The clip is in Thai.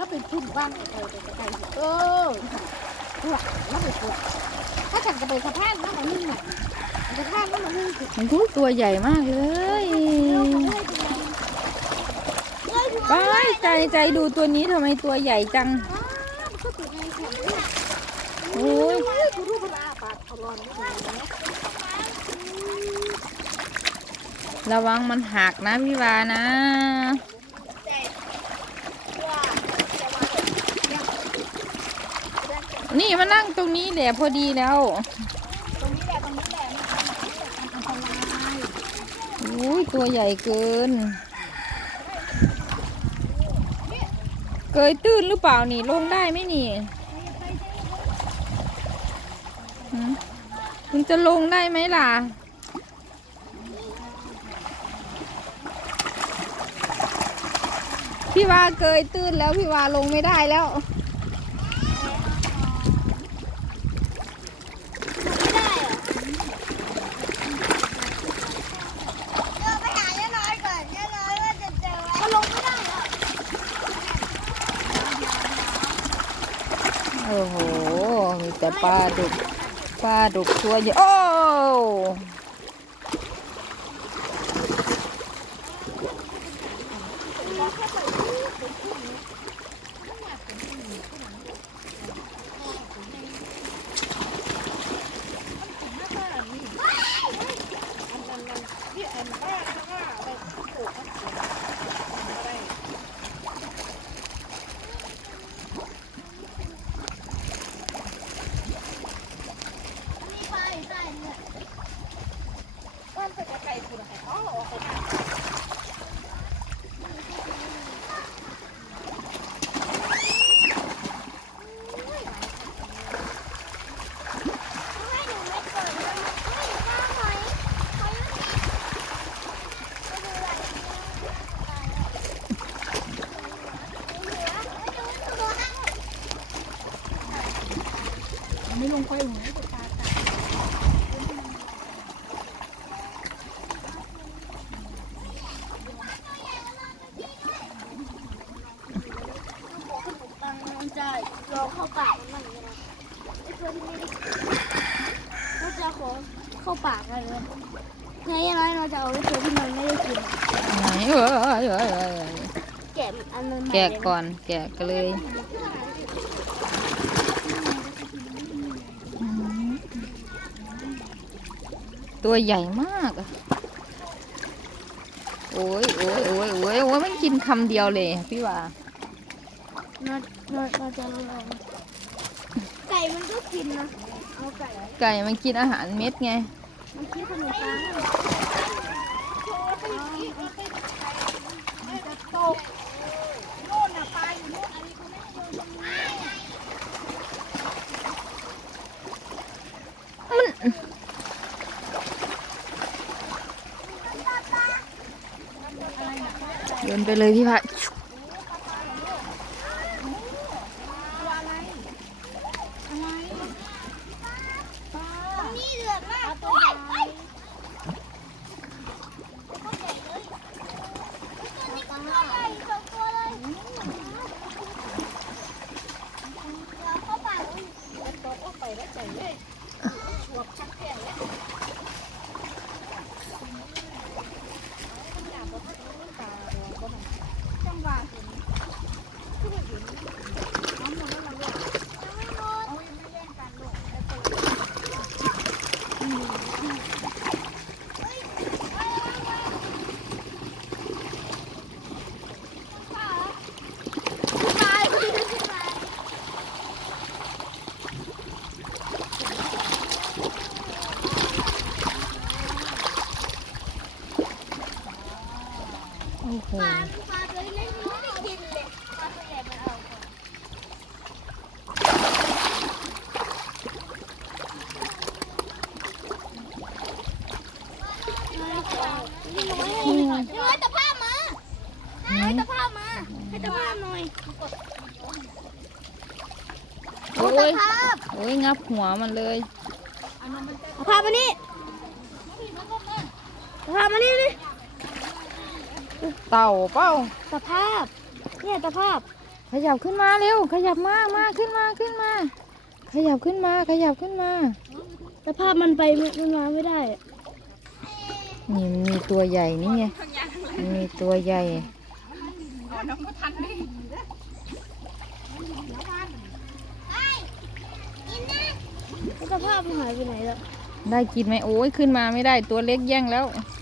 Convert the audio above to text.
แล้วเป็นทุ่นบ้างเออไปไกลเออปวดแล้วไปปวดถ้าฉันจะไปสะพานน้ำมันนึ่งอะสะพานน้ำมันนึ่งมันทุกตัวใหญ่มากเลยไปใจใจดูตัวนี้ทำไมตัวใหญ่จังโอ้ยระวังมันหักนะพี่วานะ นี่มานั่งตรงนี้แหละพอดีแล้ว ตรงนี้แหละตรงนี้แหละมันอันตรายอุ้ยตัวใหญ่เกิน เกยตื้นหรือเปล่านี่ลงได้ไหมนี่มมันจะลงได้ไหมล่ะพี่วาเกยตื้นแล้วพี่วาลงไม่ได้แล้ว ก็ ลงไม่ได้อะโอ้โห มีแต่ปลาดุก ปลาดุกตัวใหญ่ โอ้ ไม่ลงไปหัวจะตาตาจะลองเข้าปากมันมันนะไอ้เพื่อนที่ไม่ได้ก็จะขอเข้าปากอะไรเลยไงยังไงเราจะเอาไอ้ตัวที่มันไม่ได้กินไหนเอ้ยเอ้ยเออแกะอันนั้นแกะก่อนแกะกันเลย ตัวใหญ่มากอะโอ้ยโอ้ยโอ้ยโอ้ยโอ้ยมันกินคำเดียวเลย พี่ว่าน่าน่าน่าจะอร่อยไก่มันก็กินนะเอาไก่ไก่มันกินอาหารเม็ดไง มันกินขนมปังมันจะตกโน่นน่ะปลาอยู่โน่นอันนี้เขาไม่ให้โยนตรงนี้ โยนไปเลยพี่พะ นี่เดือดมากตัวใหญ่ตัวนี้ก็ตัวใหญ่สองตัวเลยเราเข้าไปแล้วตกออกไปแล้วใจเลยชวบชักแก่แล้วจังหวะคือแบบนี้น้ำมันแล้วเราเนี่ยเอายังไม่แย่งกันลูกแล้วตัว โอ้โห ปลาปลาตัวเล็กๆไม่ได้กินเลยปลาตัวใหญ่มันเอาก่อน นี่น้อยน้อยตะภาพมาน้อยตะภาพมา ให้ตะภาพหน่อยโอ้ตะยภาพโอ้ยงับหัวมันเลยตะภาพมานี่ตะภาพมานี่ดิเต่าเป้าตะภาพ เนี่ยตะภาพ ขยับขึ้นมาเร็ว ขยับมามาขึ้นมาขึ้นมา ขยับขึ้นมา ขยับขึ้นมาสภาพมันไปมันมาไม่ได้ นี่มันมีตัวใหญ่นี่ไงมันมีตัวใหญ่สภาพมันหายไปไหนแล้ว ได้กินไหมโอ้ยขึ้นมาไม่ได้ตัวเล็กแย่งแล้วเ